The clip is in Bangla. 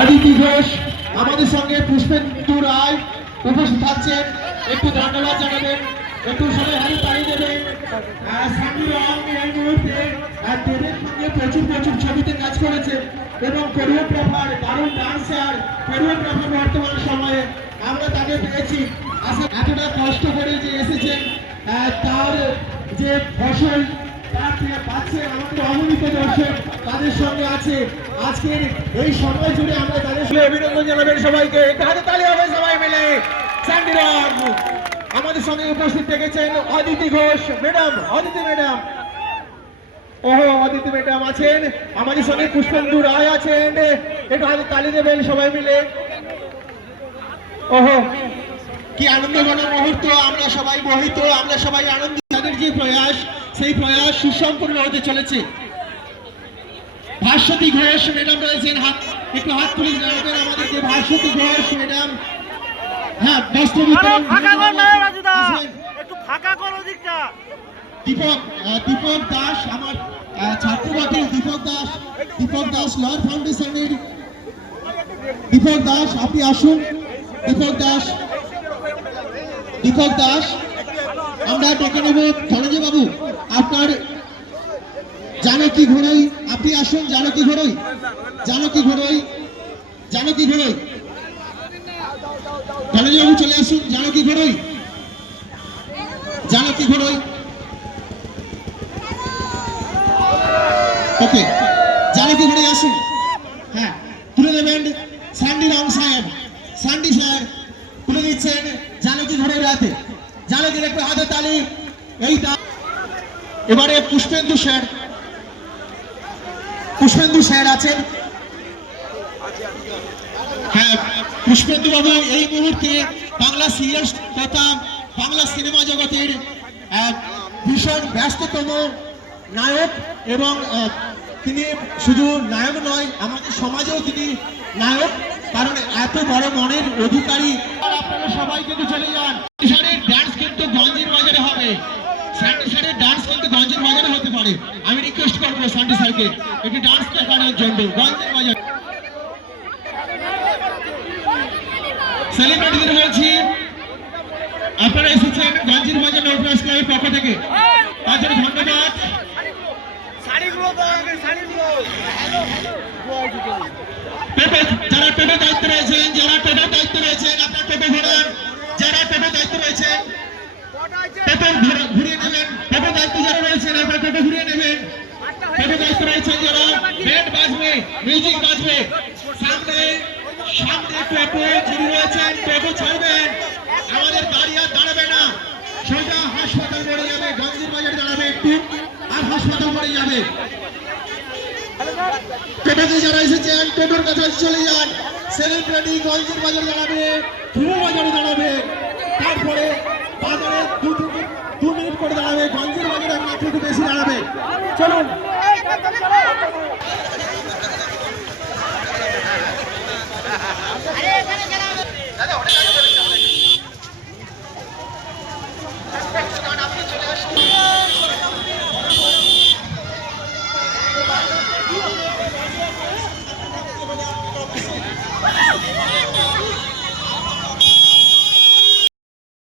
অদিতি ঘোষ, আমাদের সঙ্গে পুষ্পেন্দু রায় উপস্থিত থাকছেন একটু ধন্যবাদ জানাবেন, একটু সবাই হাতে তালি দেবেন। প্রচুর প্রচুর ছবিতে কাজ করেছে এবং বর্তমান সময়ে আমরা তাকে এতটা কষ্ট করে যে তার যে ফসল আমাদের সঙ্গে উপস্থিত থেকেছেন Aditi Ghosh. Madam, Aditi madam. ওহো, অদিতি ম্যাডাম আছেন। আমাদের সঙ্গে পুষ্পেন্দু রায় আছেন। একটু হাতে তালি দেবেন সবাই মিলে। ওহো, কি আনন্দঘন মুহূর্ত। আমরা সবাই মোহিত, আমরা সবাই আনন্দ তাদের যে প্রয়াস সেই প্রয়াস সুসম্পূর্ণ হতে চলেছে। ভাস্বতী ঘোষ ম্যাডাম রয়েছেন হাত একটু হাত তুলে জানাবেন আমাদেরকে ভাস্বতী ঘোষ ম্যাডাম। হ্যাঁ বস্ত্র। একটু ফাঁকা করো দিকটা দীপক দীপক দাস আমার আহ, ছাত্র বাতিল দীপক দাস দীপক দাস লয়ার ফাউন্ডেশনের দীপক দাস আপনি আসুন। দীপক দাস দীপক দাস আমরা ডেকে নেব ধনঞ্জয় বাবু। আপনার জানকী ঘোড়ই আপনি আসুন, জানকী ঘোড়ই জানকী ঘোড়ই জানকী ঘোড়ই ধনঞ্জয় বাবু চলে আসুন, জানকী ঘোড়ই জানকী ঘোড়ই ওকে, জানকী ঘোড়ে আসুন। হ্যাঁ তুলে দেবেন স্যান্ডি রাম সাহেব। স্যান্ডি স্যার তুলে দিচ্ছেন জানকী ঘোড়ের রাতে এবারে পুষ্পেন্দু স্যার। পুষ্পেন্দু স্যার আছেন। হ্যাঁ পুষ্পেন্দু বাবু, এই মুহূর্তে বাংলা সিরিয়াল তথা বাংলা সিনেমা জগতের ভীষণ ব্যস্ততম নায়ক এবং তিনি শুধু নায়ক নয়, আমাদের সমাজেও তিনি নায়ক। কারণ এত বড় মনের অধিকারী। আপনারা সবাই কিন্তু চলে যান স্যারের ডান্স কিন্তু গঞ্জের বাজারে হবে স্যান্ডি কিন্তু গঞ্জের বাজারে হতে পারে। আমি রিকোয়েস্ট করব স্যান্ডি স্যারকে একটি ডান্স দেখানোর জন্য। গঞ্জের বাজারে। সেলিব্রিটিদের বলছি আপনারা এসেছেন গঞ্জির বাজার নৌপ্রাস ক্লাবের পক্ষ থেকে। তার জন্য ধন্যবাদ। যারা পেপে দায়িত্ব রয়েছেন যারা পেপে দায়িত্ব রয়েছেন আপনার পেপে ঘোরান যারা পেপে দায়িত্ব রয়েছেন পেপে দায়িত্ব যারা রয়েছেন আপনার পেপে ঘুরিয়ে নেবেন পেপে রয়েছেন যারা ব্যান্ড বাজবে মিউজিক বাজবে সামনে সামনে পেপে যিনি রয়েছেন পেপে ছাড়বেন আমাদের গাড়ি আর দাঁড়াবে না সোজা হাসপাতাল পড়ে যাবে গঞ্জির বাজারে দাঁড়াবে একটু আর হাসপাতাল পড়ে যাবে টোটোতে যারা এসেছেন টোটোর কাছে চলে যান সেলিব্রিটি গঞ্জের বাজারে দাঁড়াবে ধ্রুব বাজারে দাঁড়াবে তারপরে বাজারে দু দু দু মিনিট করে দাঁড়াবে গঞ্জের বাজারে আপনার একটু বেশি দাঁড়াবে। চলুন।